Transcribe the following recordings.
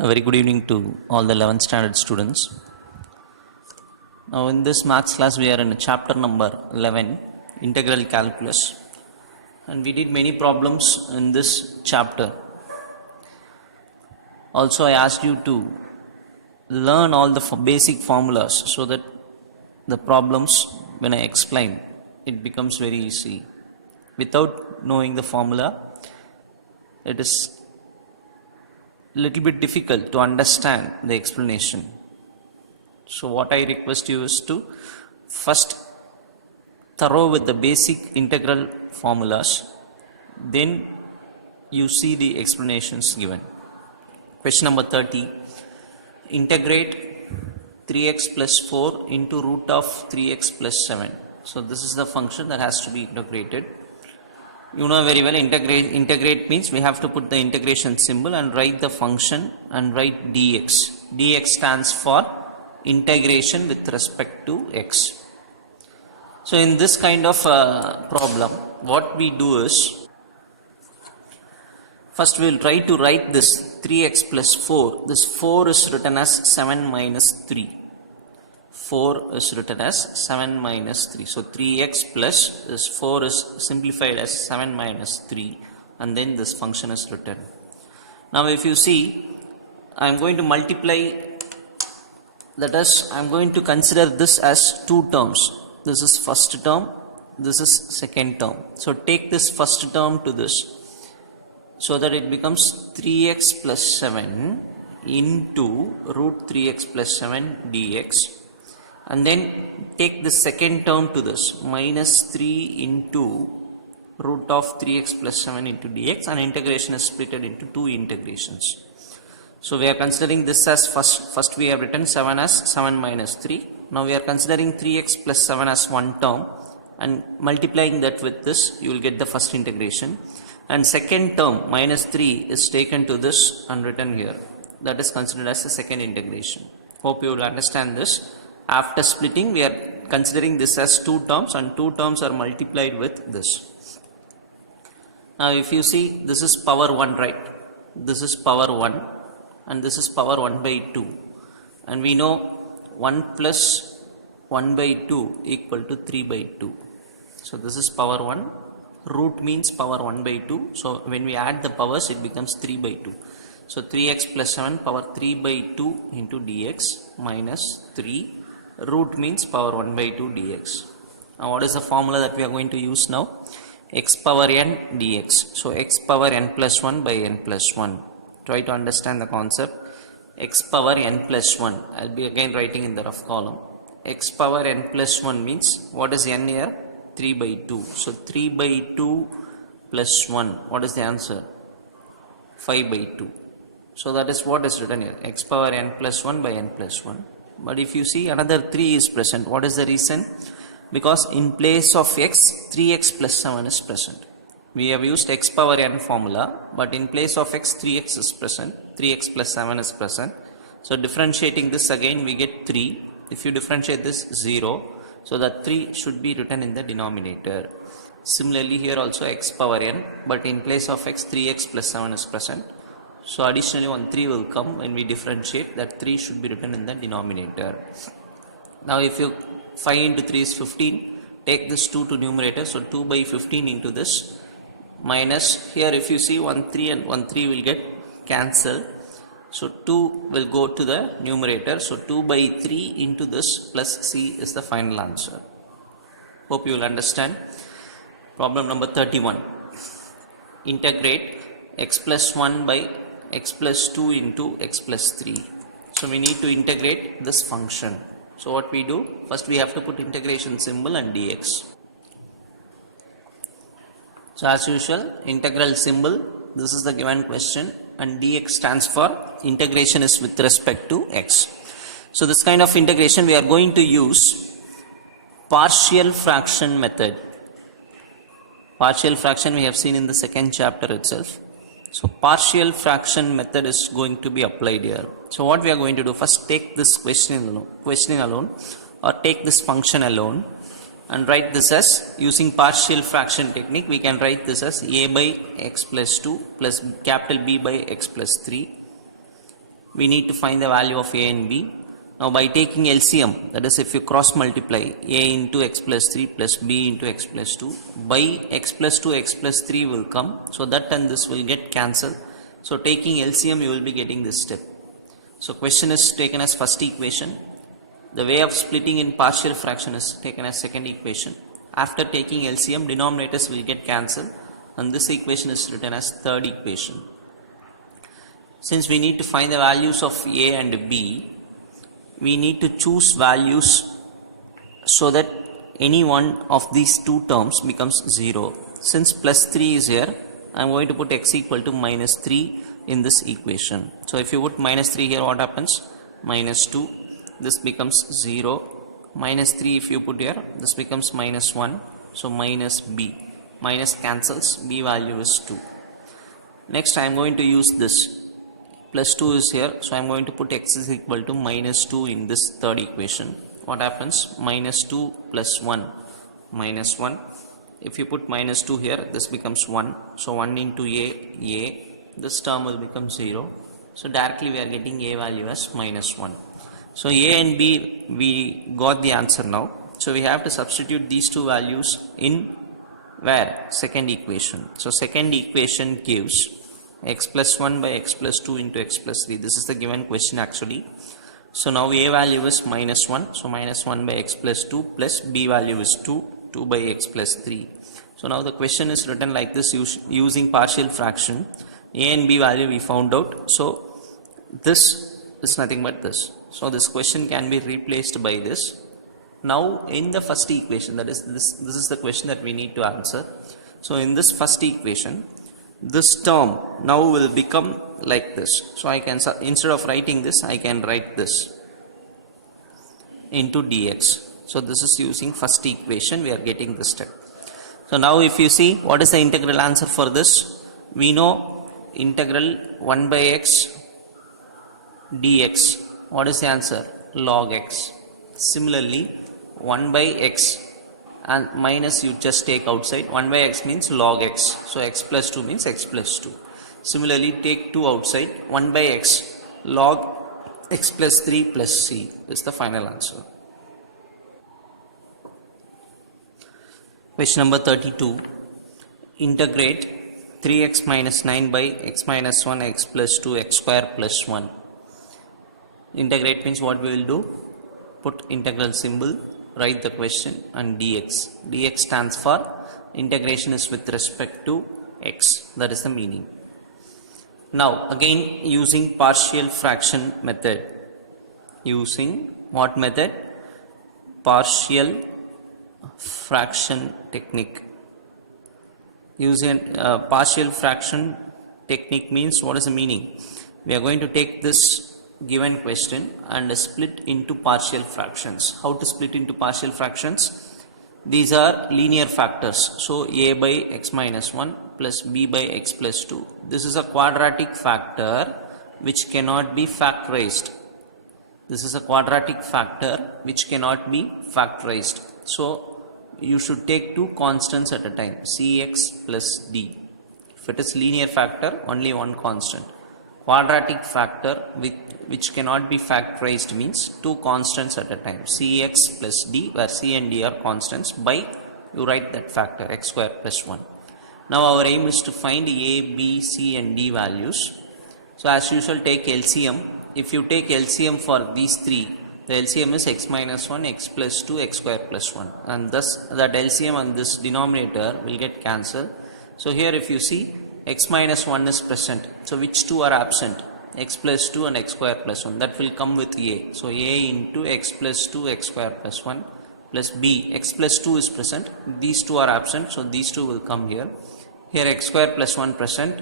A very good evening to all the 11th standard students. Now in this maths class we are in chapter number 11, integral calculus, and we did many problems in this chapter. Also I asked you to learn all the basic formulas so that the problems when I explain it becomes very easy. Without knowing the formula it is little bit difficult to understand the explanation. So what I request you is to first thorough with the basic integral formulas, then you see the explanations given. Question number 30, integrate 3x plus 4 into root of 3x plus 7. So this is the function that has to be integrated. You know very well, integrate means we have to put the integration symbol and write the function and write dx. Dx stands for integration with respect to x. So in this kind of problem, what we do is, first we will try to write this 3x plus 4. This 4 is written as 7 minus 3. 4 is written as 7 minus 3. So 3x plus this 4 is simplified as 7 minus 3, and then this function is written. Now if you see, I am going to multiply, that is, I am going to consider this as two terms. This is first term, this is second term. So take this first term to this, so that it becomes 3x plus 7 into root 3x plus 7 dx. And then take the second term to this, minus 3 into root of 3x plus 7 into dx, and integration is split into two integrations. So we are considering this as first we have written 7 as 7 minus 3. Now we are considering 3x plus 7 as one term, and multiplying that with this you will get the first integration. And second term minus 3 is taken to this and written here. That is considered as the second integration. Hope you will understand this. After splitting, we are considering this as two terms, and two terms are multiplied with this. Now if you see, this is power 1, right? This is power 1 and this is power 1 by 2. And we know 1 plus 1 by 2 equal to 3 by 2. So this is power 1. Root means power 1 by 2. So when we add the powers, it becomes 3 by 2. So 3x plus 7 power 3 by 2 into dx minus 3. Root means power 1 by 2 dx. Now what is the formula that we are going to use now? X power n dx. So x power n plus 1 by n plus 1. Try to understand the concept. X power n plus 1. I will be again writing in the rough column. X power n plus 1 means, what is n here? 3 by 2. So 3 by 2 plus 1. What is the answer? 5 by 2. So that is what is written here. X power n plus 1 by n plus 1. But if you see, another 3 is present. What is the reason? Because in place of x, 3x plus 7 is present. We have used x power n formula, but in place of x, 3x is present. 3x plus 7 is present. So differentiating this again, we get 3. If you differentiate this, 0. So that 3 should be written in the denominator. Similarly here also x power n, but in place of x, 3x plus 7 is present. So additionally 1 3 will come when we differentiate, that 3 should be written in the denominator. Now if you 5 into 3 is 15, take this 2 to numerator, so 2 by 15 into this, minus here if you see 1 3 and 1 3 will get cancelled. So 2 will go to the numerator, so 2 by 3 into this plus c is the final answer. Hope you will understand. Problem number 31. Integrate x plus 1 by x plus 2 into x plus 3. So we need to integrate this function. So what we do? First we have to put integration symbol and dx. So as usual, integral symbol, this is the given question, and dx stands for integration is with respect to x. So this kind of integration we are going to use partial fraction method. Partial fraction we have seen in the second chapter itself. So partial fraction method is going to be applied here. So what we are going to do, first take this question alone, or take this function alone, and write this as, using partial fraction technique, we can write this as a by x plus 2 plus capital B by x plus 3. we need to find the value of a and b. Now by taking LCM, that is if you cross multiply a into x plus 3 plus b into x plus 2, by x plus 2 x plus 3 will come, so that and this will get cancelled. So taking LCM you will be getting this step. So question is taken as first equation. The way of splitting in partial fraction is taken as second equation. After taking LCM, denominators will get cancelled and this equation is written as third equation. Since we need to find the values of a and b, we need to choose values so that any one of these two terms becomes 0. Since plus 3 is here, I am going to put x equal to minus 3 in this equation. So if you put minus 3 here, what happens? Minus 2, this becomes 0. Minus 3 if you put here, this becomes minus 1. So minus b. Minus cancels, b value is 2. Next I am going to use this. Plus 2 is here, so I am going to put x is equal to minus 2 in this third equation. What happens? Minus 2 plus 1, minus 1. If you put minus 2 here, this becomes 1. So 1 into a, this term will become 0. So directly we are getting a value as minus 1. So a and b, we got the answer now. So we have to substitute these two values in where? Second equation. So second equation gives x plus 1 by x plus 2 into x plus 3. This is the given question actually. So now a value is minus 1. So minus 1 by x plus 2 plus b value is 2. 2 by x plus 3. So now the question is written like this using partial fraction. A and b value we found out. So this is nothing but this. So this question can be replaced by this. Now in the first equation, that is this is the question that we need to answer. So in this first equation, this term now will become like this. So I can, instead of writing this, I can write this into dx. So this is using first equation, we are getting this step. So now if you see, what is the integral answer for this? We know integral 1 by x dx. What is the answer? Log x. Similarly, 1 by x and minus you just take outside. 1 by x means log x. So x plus 2 means x plus 2. Similarly, take 2 outside. 1 by x log x plus 3 plus c is the final answer. Question number 32. Integrate 3x minus 9 by x minus 1 x plus 2 x square plus 1. Integrate means what we will do? Put integral symbol, write the question and dx. Dx stands for integration is with respect to x. That is the meaning. Now again using partial fraction method. Using what method? Partial fraction technique. Using partial fraction technique means, what is the meaning? We are going to take this given question and split into partial fractions. How to split into partial fractions? These are linear factors. So a by x minus 1 plus b by x plus 2. This is a quadratic factor which cannot be factorized. This is a quadratic factor which cannot be factorized. So you should take two constants at a time, cx plus d. If it is linear factor, only one constant. Quadratic factor which cannot be factorized means two constants at a time, cx plus d, where c and d are constants, by you write that factor x square plus 1. Now our aim is to find a, b, c and d values. So as usual, take LCM. If you take LCM for these three, the LCM is x minus 1, x plus 2, x square plus 1, and thus that LCM and this denominator will get cancelled. So here if you see, x minus 1 is present. So which two are absent? X plus 2 and x square plus 1. That will come with a. So a into x plus 2, x square plus 1 plus b. X plus 2 is present. These two are absent. So these two will come here. Here x square plus 1 present.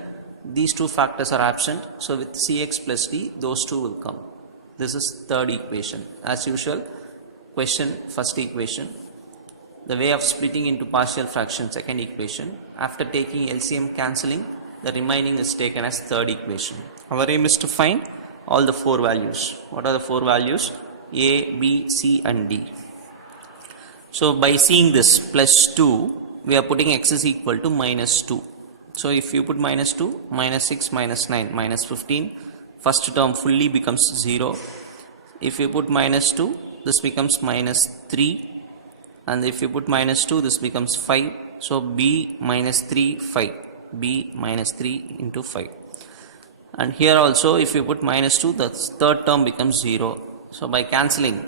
These two factors are absent. So with cx plus d, those two will come. This is third equation. As usual, question first equation. The way of splitting into partial fraction, second equation. After taking LCM cancelling, the remaining is taken as third equation. Our aim is to find all the four values. What are the four values? A, B, C and D. So by seeing this plus 2, we are putting x is equal to minus 2. So if you put minus 2, minus 6, minus 9, minus 15, First term fully becomes 0. If you put minus 2, this becomes minus 3, and if you put minus 2, this becomes 5. So b minus 3, 5. b minus 3 into 5. And here also if you put minus 2, the third term becomes 0. So by cancelling,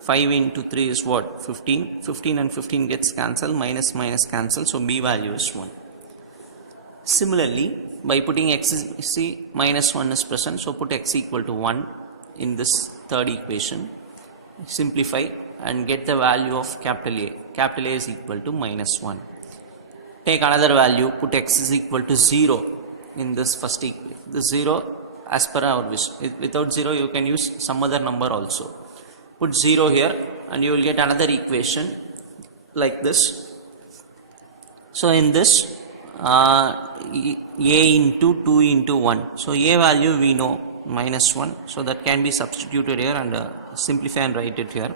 5 into 3 is what? 15. 15 and 15 gets cancelled, minus minus cancel, so b value is 1. Similarly, by putting x is, minus 1 is present, so put x equal to 1 in this third equation. Simplify and get the value of capital A. Capital A is equal to minus 1. Take another value, put x is equal to 0 in this first equation. The 0 as per our wish. Without 0 you can use some other number also. Put 0 here and you will get another equation like this. So in this a into 2 into 1. So a value we know minus 1. So that can be substituted here and simplify and write it here.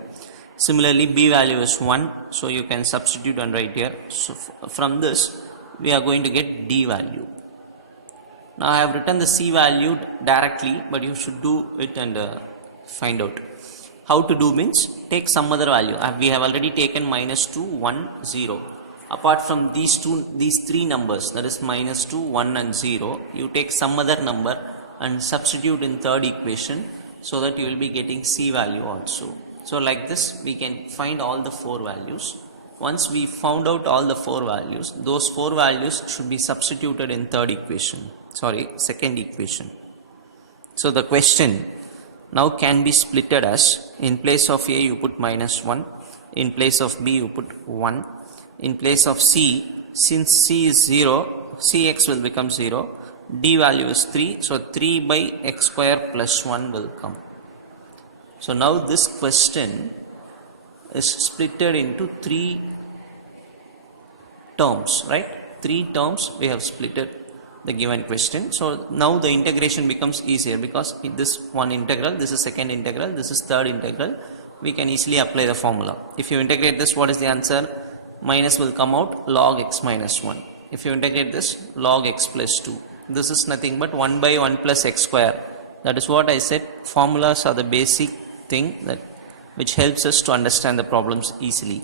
Similarly b value is 1. So you can substitute and write here. So from this we are going to get d value. Now I have written the c value directly, but you should do it and find out. How to do means take some other value. We have already taken minus 2, 1, 0. Apart from these three numbers, that is minus 2, 1 and 0, you take some other number and substitute in third equation, so that you will be getting c value also. So like this we can find all the 4 values. Once we found out all the 4 values, those 4 values should be substituted in second equation. So the question now can be splitted as, in place of a you put minus 1, in place of b you put 1, in place of c, since c is 0, cx will become 0, d value is 3, so 3 by x square plus 1 will come. So now this question is splitted into 3 terms, right? 3 terms we have splitted the given question. So now the integration becomes easier, because in this one integral, this is second integral, this is third integral, we can easily apply the formula. If you integrate this, what is the answer? Minus will come out, log x minus 1. If you integrate this, log x plus 2. This is nothing but 1 by 1 plus x square. That is what I said, formulas are the basic thing which helps us to understand the problems easily.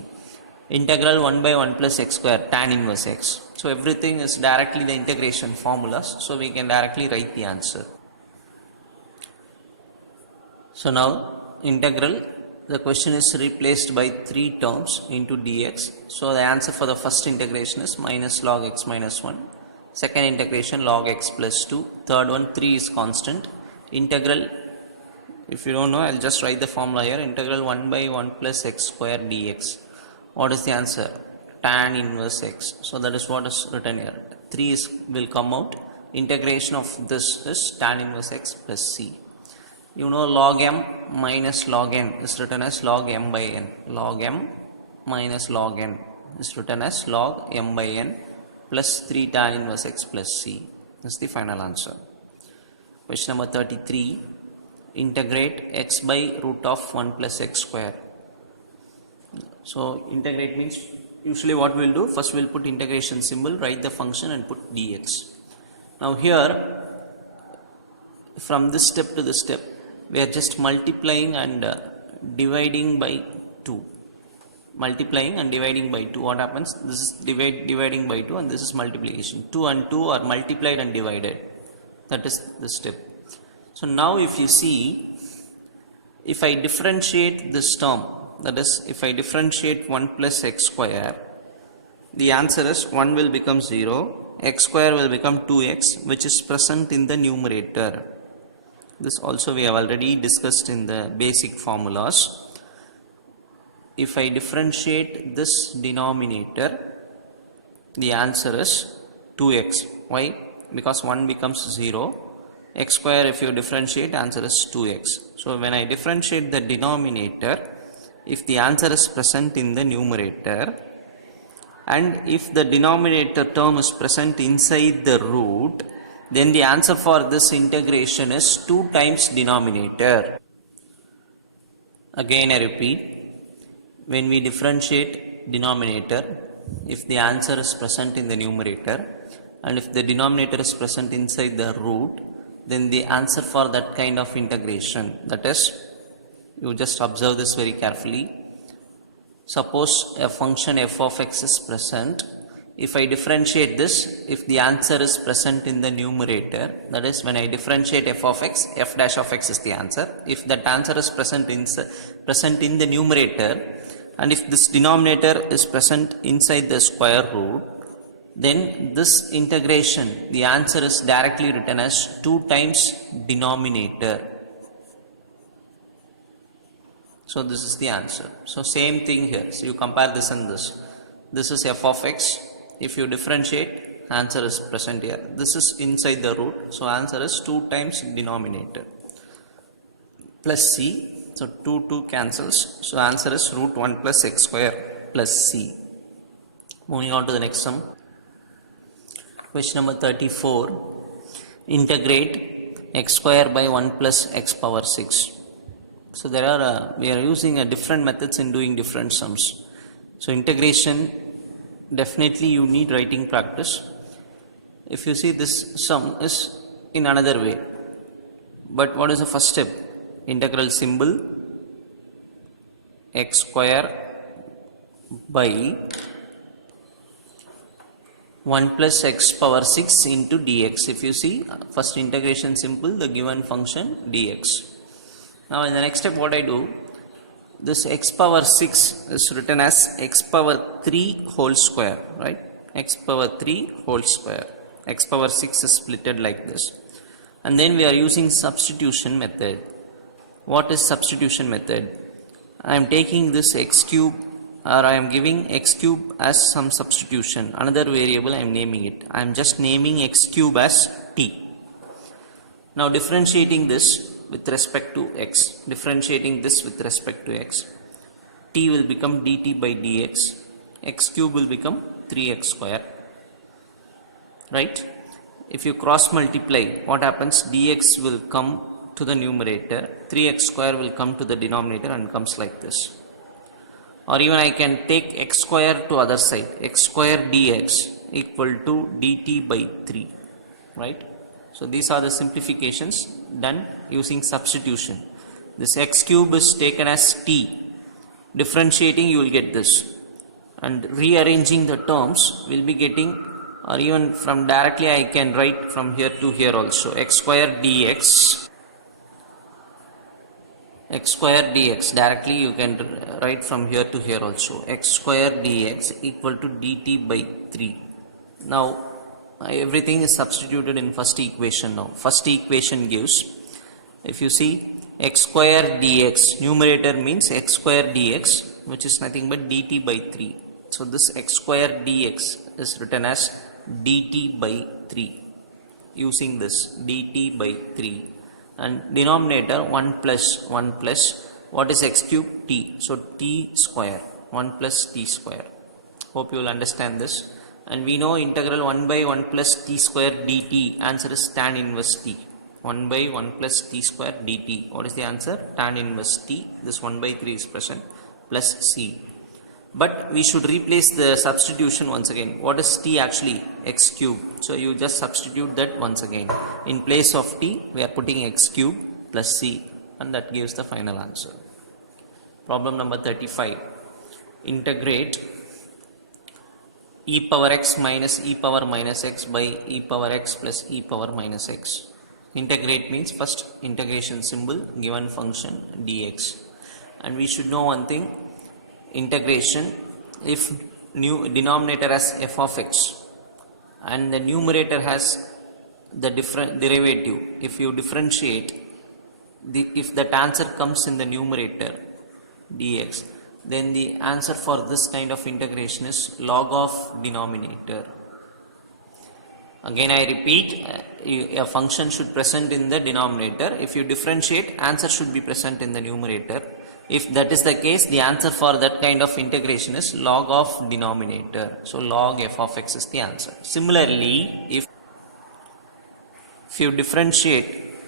Integral 1 by 1 plus x square, tan inverse x. So everything is directly the integration formulas, so we can directly write the answer. So now integral, the question is replaced by 3 terms into dx. So the answer for the first integration is minus log x minus 1. Second integration log x plus 2. Third one 3 is constant. Integral, if you don't know, I'll just write the formula here. Integral 1 by 1 plus x square dx. What is the answer? Tan inverse x. So that is what is written here. 3 will come out. Integration of this is tan inverse x plus c. You know log m minus log n is written as log m by n. Log m minus log n is written as log m by n plus 3 tan inverse x plus c. This is the final answer. Question number 33. Integrate x by root of 1 plus x square. So integrate means, usually what we will do, first we will put integration symbol, write the function and put dx. Now here, from this step to this step, we are just multiplying and dividing by 2. Multiplying and dividing by 2. What happens? This is dividing by 2 and this is multiplication. 2 and 2 are multiplied and divided. That is the step. So now if you see, if I differentiate this term, that is, if I differentiate 1 plus x square, the answer is 1 will become 0, x square will become 2x, which is present in the numerator. This also we have already discussed in the basic formulas. If I differentiate this denominator, the answer is 2x. Why? Because 1 becomes 0. X square, if you differentiate, answer is 2x. So when I differentiate the denominator, if the answer is present in the numerator, and if the denominator term is present inside the root, then the answer for this integration is 2 times denominator. Again I repeat, when we differentiate denominator, if the answer is present in the numerator and if the denominator is present inside the root, then the answer for that kind of integration, that is, you just observe this very carefully. Suppose a function f of x is present. If I differentiate this, if the answer is present in the numerator, that is, when I differentiate f of x, f dash of x is the answer. If that answer is present in the numerator, and if this denominator is present inside the square root, then this integration, the answer is directly written as 2 times denominator. So this is the answer. So same thing here. So you compare this and this. This is f of x. If you differentiate, answer is present here. This is inside the root. So answer is 2 times denominator. Plus c. So 2 cancels. So answer is root 1 plus x square plus c. Moving on to the next sum. Question number 34. Integrate x square by 1 plus x power 6. So there are we are using different methods in doing different sums. So integration, definitely you need writing practice. If you see, this sum is in another way. But what is the first step? Integral symbol x square by 1 plus x power 6 into dx. If you see, first integration symbol, the given function dx. Now in the next step, what I do, this x power 6 is written as x power 3 whole square, right? X power 3 whole square. X power 6 is splitted like this. And then we are using substitution method. What is substitution method? I am taking this x cube, or I am giving x cube as some substitution. Another variable I am naming it. I am just naming x cube as t. Now differentiating this with respect to x, differentiating this with respect to x, t will become dt by dx, x cube will become 3x square, right? If you cross multiply, what happens? Dx will come to the numerator, 3x square will come to the denominator and comes like this. Or even I can take x square to other side, x square dx equal to dt by 3, right? So these are the simplifications done using substitution. This x cube is taken as t. Differentiating, you will get this. And rearranging the terms, will be getting, or even from directly I can write from here to here also. X square dx. X square dx. Directly you can write from here to here also. X square dx equal to dt by 3. Now everything is substituted in first equation now. First equation gives, if you see, x square dx, numerator means x square dx, which is nothing but dt by 3. So this x square dx is written as dt by 3, using this dt by 3. And denominator 1 plus what is x cube? T. So t square, 1 plus t square. Hope you will understand this. And we know integral 1 by 1 plus t square dt, answer is tan inverse t. 1 by 1 plus t square dt. What is the answer? Tan inverse t. This 1 by 3 is present, plus c. But we should replace the substitution once again. What is t actually? X cube. So you just substitute that once again. In place of t, we are putting x cube plus c, and that gives the final answer. Problem number 35. Integrate e power x minus e power minus x by e power x plus e power minus x. Integrate means first integration symbol, given function dx. And we should know one thing, integration, if denominator has f of x and the numerator has the different derivative, if you differentiate, if that answer comes in the numerator dx, then the answer for this kind of integration is log of denominator. Again I repeat, a function should present in the denominator. If you differentiate, answer should be present in the numerator. If that is the case, the answer for that kind of integration is log of denominator. So log f of x is the answer. Similarly, if you differentiate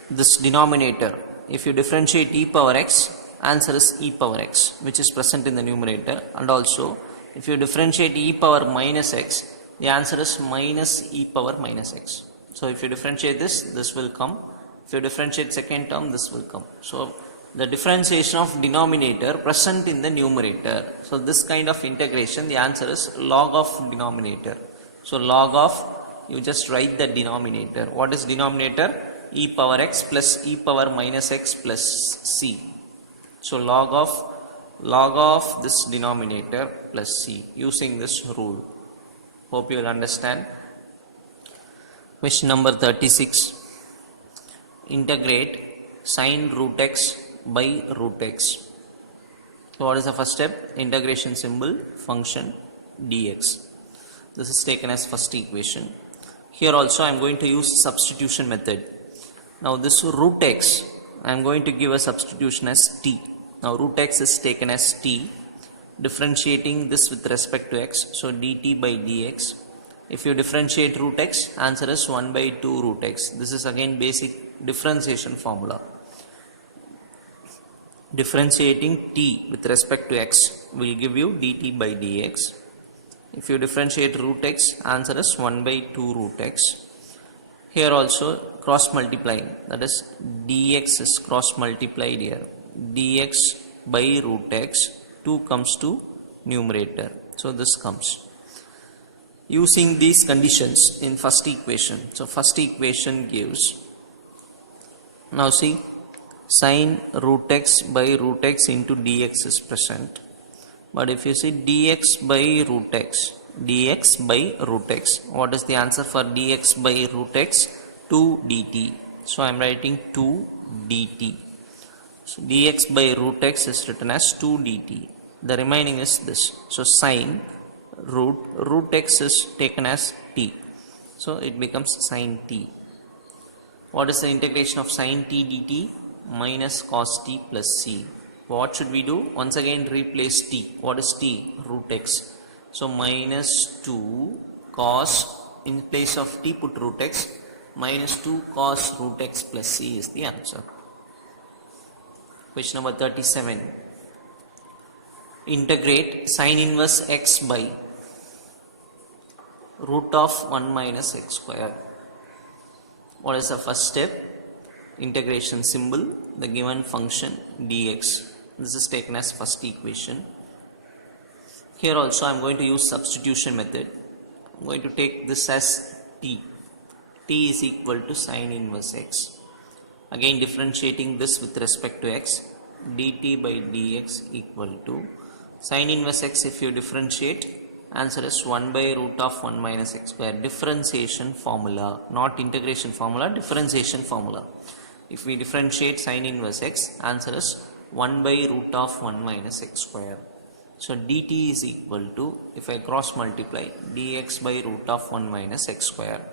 this denominator, if you differentiate e power x, answer is e power x, which is present in the numerator. And also, if you differentiate e power minus x, the answer is minus e power minus x. So if you differentiate this, this will come, If you differentiate second term, this will come. So the differentiation of denominator present in the numerator. So this kind of integration, the answer is log of denominator. So log of, you just write the denominator. What is denominator? E power x plus e power minus x plus c. So log of this denominator plus c using this rule. Hope you will understand. Question number 36. Integrate sine root x by root x. So what is the first step? Integration symbol, function dx. This is taken as first equation. Here also I am going to use substitution method. Now this root x, I am going to give a substitution as t. Now root x is taken as t. Differentiating this with respect to x. So dt by dx. If you differentiate root x, answer is 1 by 2 root x. This is again basic differentiation formula. Differentiating t with respect to x will give you dt by dx. If you differentiate root x, answer is 1 by 2 root x. Here also cross multiplying, that is dx is cross multiplied here. Dx by root x, 2 comes to numerator. So this comes. Using these conditions in first equation. So first equation gives, now see, sine root x by root x into dx is present. But if you see dx by root x, what is the answer for dx by root x? 2 dt. So I am writing 2 dt. So dx by root x is written as 2 dt. The remaining is this. So sine root x is taken as t. So it becomes sine t. What is the integration of sine t dt? Minus cos t plus c. What should we do? Once again replace t. What is t? Root x. So minus 2 cos, in place of t put root x, minus 2 cos root x plus c is the answer. Question number 37. Integrate sine inverse x by root of 1 minus x square. What is the first step? Integration symbol, the given function dx. This is taken as first equation. Here also I am going to use substitution method. I am going to take this as t. T is equal to sine inverse x. Again differentiating this with respect to x, dt by dx equal to sine inverse x. If you differentiate, answer is 1 by root of 1 minus x square. Differentiation formula, not integration formula, differentiation formula. If we differentiate sine inverse x, answer is 1 by root of 1 minus x square. So dt is equal to, if I cross multiply, dx by root of 1 minus x square.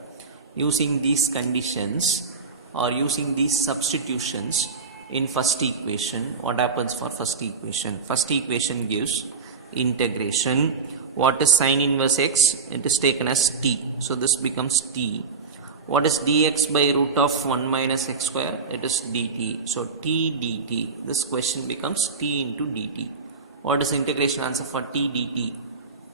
Using these conditions or using these substitutions in first equation, what happens for first equation? First equation gives integration. What is sine inverse x? It is taken as t. So this becomes t. What is dx by root of 1 minus x square? It is dt. So t dt. This question becomes t into dt. What is the integration answer for t dt?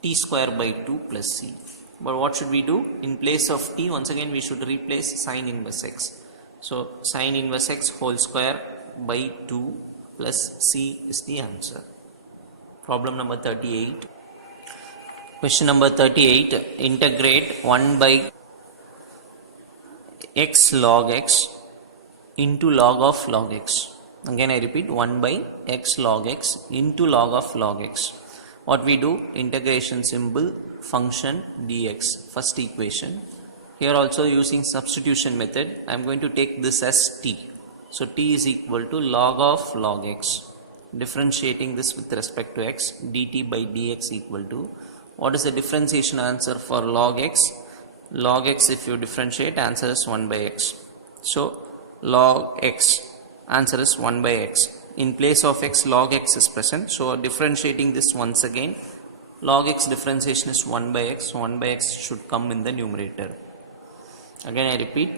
T square by 2 plus c. But what should we do? In place of t, once again we should replace sine inverse x. So sine inverse x whole square by 2 plus c is the answer. Problem number 38. Question number 38. Integrate 1 by x log x into log of log x. Again I repeat, 1 by x log x into log of log x. What we do? Integration symbol, function dx, first equation. Here also using substitution method, I am going to take this as t. So t is equal to log of log x. Differentiating this with respect to x, dt by dx equal to, what is the differentiation answer for log x? Log x, if you differentiate, answer is 1 by x. So log x, answer is 1 by x. In place of x, log x is present. So differentiating this once again, log x differentiation is 1 by x. 1 by x should come in the numerator. Again I repeat,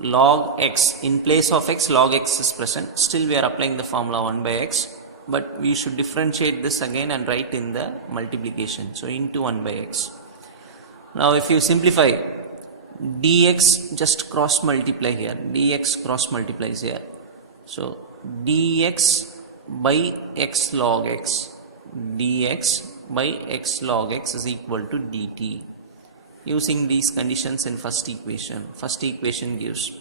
log x, in place of x, log x is present. Still we are applying the formula 1 by x, but we should differentiate this again and write in the multiplication. So into 1 by x. Now if you simplify, dx just cross multiply here, dx cross multiplies here. So dx by x log x, dx by x log x is equal to dt. Using these conditions in first equation gives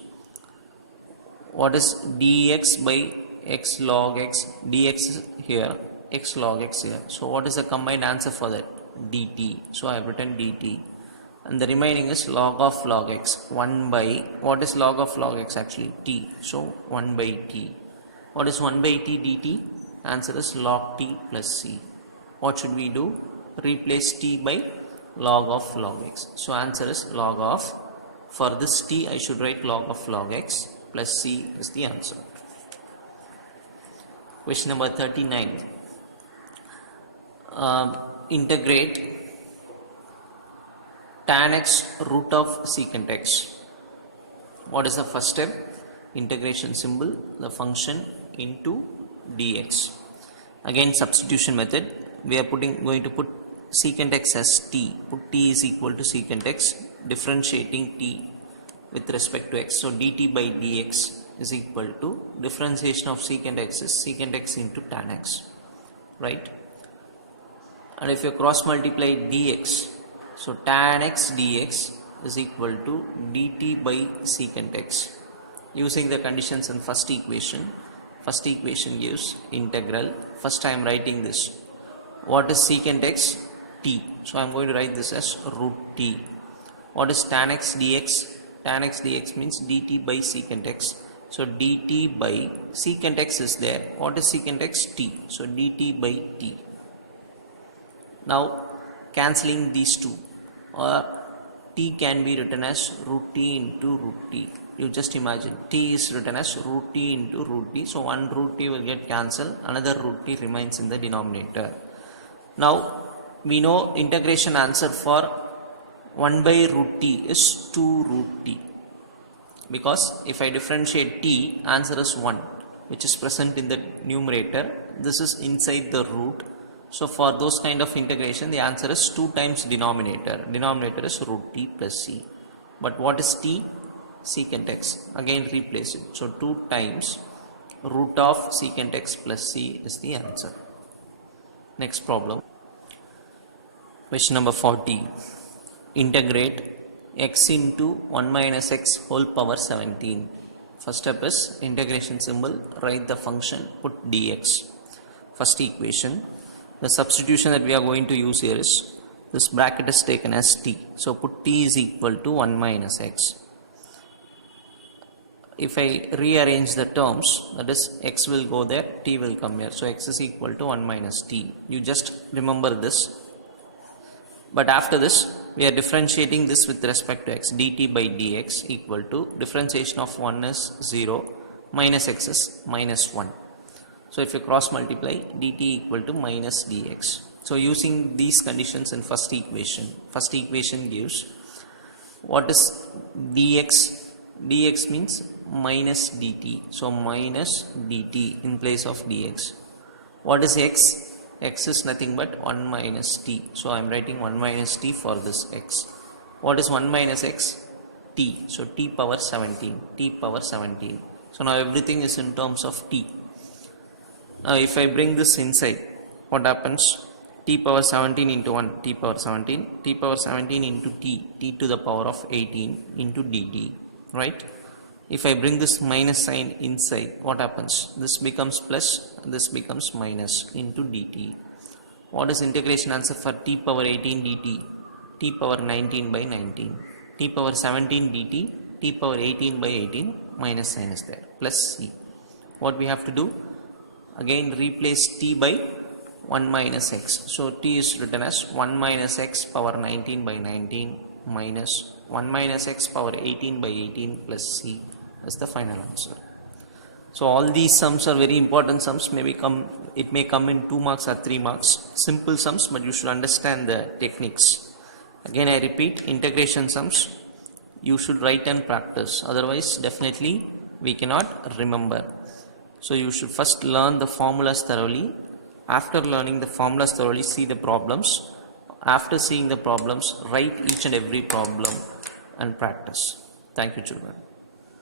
what is dx by x log x, dx here, x log x here. So what is the combined answer for that? Dt. So I have written dt, and the remaining is log of log x, 1 by, what is log of log x actually? T. So 1 by t. What is 1 by t dt? Answer is log t plus c. What should we do? Replace t by log of log x. So answer is log of, for this t I should write log of log x plus c is the answer. Question number 39. Integrate tan x root of secant x. What is the first step? Integration symbol, the function into dx. Again substitution method. We are going to put secant x as t. Put t is equal to secant x, differentiating t with respect to x. So dt by dx is equal to differentiation of secant x is secant x into tan x, right? And if you cross multiply dx, so tan x dx is equal to dt by secant x. Using the conditions in first equation gives integral. First I am writing this. What is secant x? T. So I am going to write this as root t. What is tan x dx? Tan x dx means dt by secant x. So dt by secant x is there. What is secant x? T. So dt by t. Now cancelling these two, or t can be written as root t into root t. You just imagine t is written as root t into root t. So one root t will get cancelled, another root t remains in the denominator. Now we know integration answer for 1 by root t is 2 root t, because if I differentiate t, answer is 1, which is present in the numerator. This is inside the root. So for those kind of integration, the answer is 2 times denominator. Denominator is root t plus c. But what is t? Secant x. Again replace it. So 2 times root of secant x plus c is the answer. Next problem. Question number 40. Integrate x into 1 minus x whole power 17. First step is integration symbol. Write the function. Put dx. First equation. The substitution that we are going to use here is, this bracket is taken as t. So put t is equal to 1 minus x. If I rearrange the terms, that is x will go there, t will come here. So x is equal to 1 minus t. You just remember this. But after this, we are differentiating this with respect to x. Dt by dx equal to differentiation of 1 is 0, minus x is minus 1. So if you cross multiply, dt equal to minus dx. So using these conditions in first equation gives, what is dx? Dx means minus dt. So minus dt in place of dx. What is x? X is nothing but 1 minus t. So I am writing 1 minus t for this x. What is 1 minus x? T. So t power 17. T power 17. So now everything is in terms of t. Now if I bring this inside, what happens? T power 17 into 1, t power 17, t power 17 into t, t to the power of 18 into dt, right? If I bring this minus sign inside, what happens? This becomes plus, this becomes minus into dt. What is integration answer for t power 18 dt? T power 19 by 19. T power 17 dt, t power 18 by 18, minus sign is there, plus c. What we have to do? Again replace t by 1 minus x. So t is written as 1 minus x power 19 by 19 minus 1 minus x power 18 by 18 plus c is the final answer. So all these sums are very important sums. It may come in 2 marks or 3 marks. Simple sums, but you should understand the techniques. Again I repeat, integration sums you should write and practice. Otherwise definitely we cannot remember. So you should first learn the formulas thoroughly. After learning the formulas thoroughly, see the problems. After seeing the problems, write each and every problem. and practice. Thank you, children.